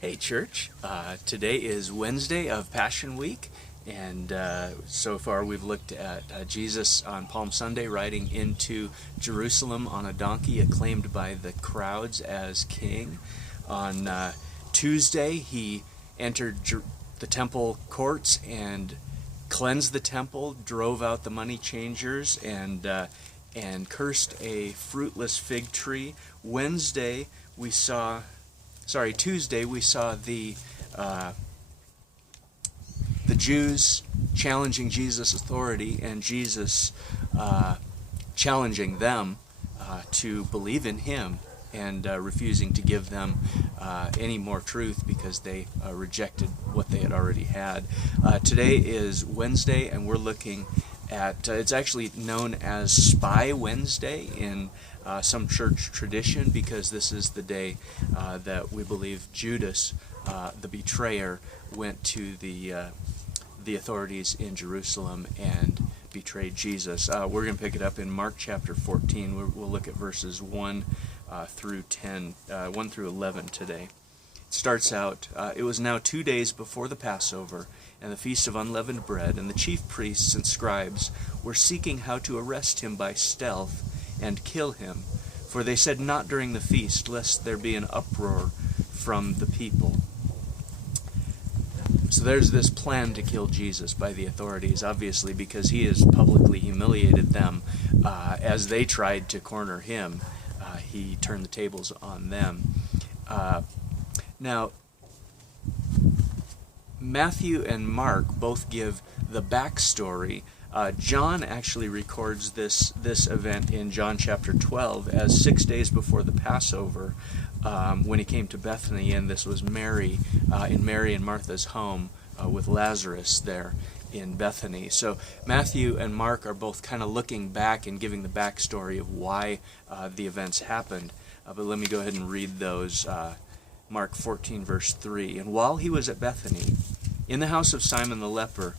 Hey church, today is Wednesday of Passion Week, and so far we've looked at Jesus on Palm Sunday riding into Jerusalem on a donkey, acclaimed by the crowds as king. On Tuesday he entered the temple courts and cleansed the temple, drove out the money changers, and cursed a fruitless fig tree. Tuesday we saw the Jews challenging Jesus' authority and Jesus challenging them to believe in him and refusing to give them any more truth because they rejected what they had already had. Today is Wednesday, and we're looking at, it's actually known as Spy Wednesday in some church tradition, because this is the day that we believe Judas, the betrayer, went to the authorities in Jerusalem and betrayed Jesus. We're going to pick it up in Mark chapter 14. We'll look at verses 1 through 11 today. It starts out, it was now 2 days before the Passover and the Feast of Unleavened Bread, and the chief priests and scribes were seeking how to arrest him by stealth and kill him, for they said, "Not during the feast, lest there be an uproar from the people." So there's this plan to kill Jesus by the authorities, obviously, because he has publicly humiliated them as they tried to corner him. He turned the tables on them. Now, Matthew and Mark both give the backstory. John actually records this event in John chapter 12 as 6 days before the Passover, when he came to Bethany, and this was Mary, in Mary and Martha's home with Lazarus there in Bethany. So Matthew and Mark are both kind of looking back and giving the backstory of why the events happened. But let me go ahead and read those. Mark 14 verse 3. "And while he was at Bethany, in the house of Simon the leper,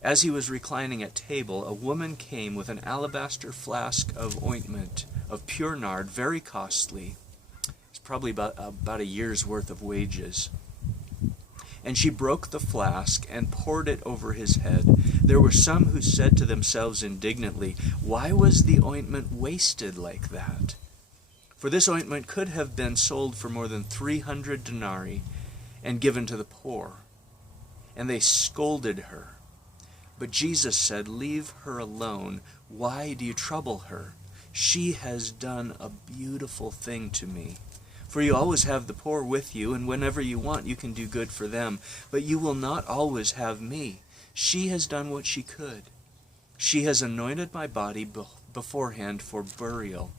as he was reclining at table, a woman came with an alabaster flask of ointment of pure nard, very costly." It's probably about a year's worth of wages. "And she broke the flask and poured it over his head. There were some who said to themselves indignantly, 'Why was the ointment wasted like that? For this ointment could have been sold for more than 300 denarii and given to the poor.' And they scolded her. But Jesus said, 'Leave her alone. Why do you trouble her? She has done a beautiful thing to me. For you always have the poor with you, and whenever you want, you can do good for them. But you will not always have me. She has done what she could. She has anointed my body beforehand for burial.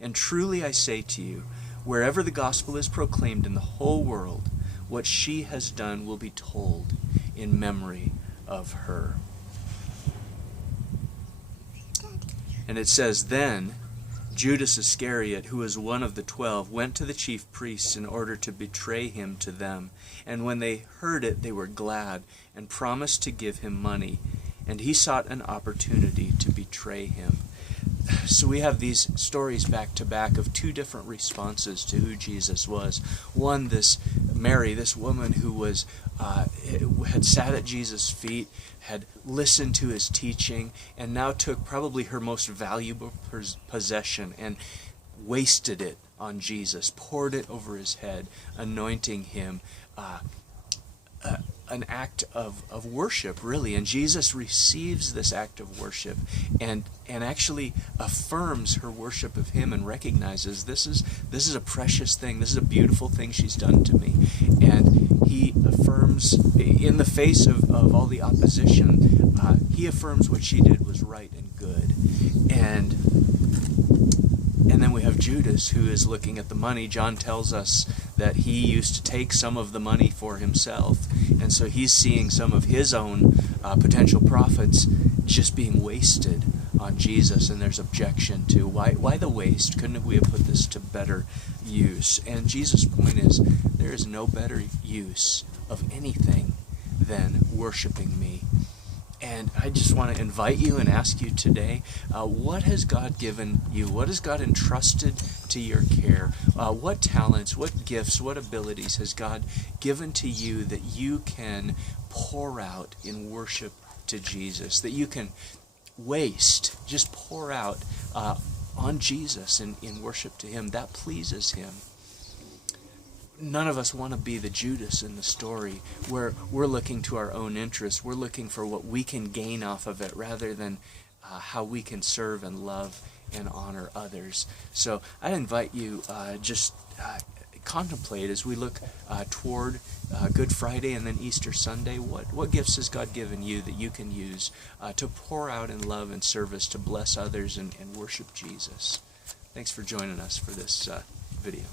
And truly I say to you, wherever the gospel is proclaimed in the whole world, what she has done will be told in memory of her.'" And it says, "Then Judas Iscariot, who was one of the 12, went to the chief priests in order to betray him to them. And when they heard it, they were glad and promised to give him money. And he sought an opportunity to betray him." So we have these stories back to back of two different responses to who Jesus was. One, this Mary, this woman who was had sat at Jesus' feet, had listened to his teaching, and now took probably her most valuable possession and wasted it on Jesus, poured it over his head, anointing him. An act of worship, really, and Jesus receives this act of worship and actually affirms her worship of him and recognizes this is a precious thing, this is a beautiful thing she's done to me. And he affirms, in the face of all the opposition, he affirms what she did was right and good. And then we have Judas, who is looking at the money. John tells us that he used to take some of the money for himself, and so he's seeing some of his own potential profits just being wasted on Jesus, and there's objection to why the waste? Couldn't we have put this to better use? And Jesus' point is, there is no better use of anything than worshiping me. And I just want to invite you and ask you today, what has God given you? What has God entrusted to your care? What talents, what gifts, what abilities has God given to you that you can pour out in worship to Jesus, that you can just pour out on Jesus in worship to Him? That pleases Him. None of us want to be the Judas in the story where we're looking to our own interests. We're looking for what we can gain off of it rather than how we can serve and love and honor others. So I invite you just contemplate as we look toward Good Friday and then Easter Sunday. What gifts has God given you that you can use to pour out in love and service to bless others and worship Jesus? Thanks for joining us for this video.